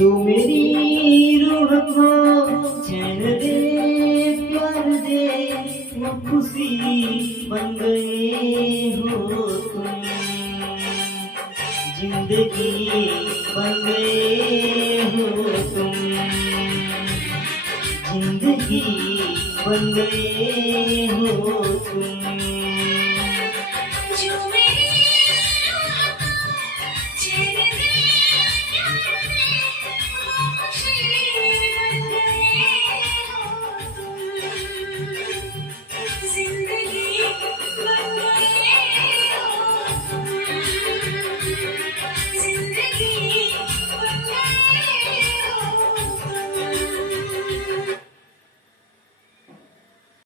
जो मेरी रूह को चैन दे प्यार दे वो खुशी बन गए हो तुम। जिंदगी बन गए हो तुम। जिंदगी बन गए हो तुम। जो मेरी रूह को चैन दे प्यार दे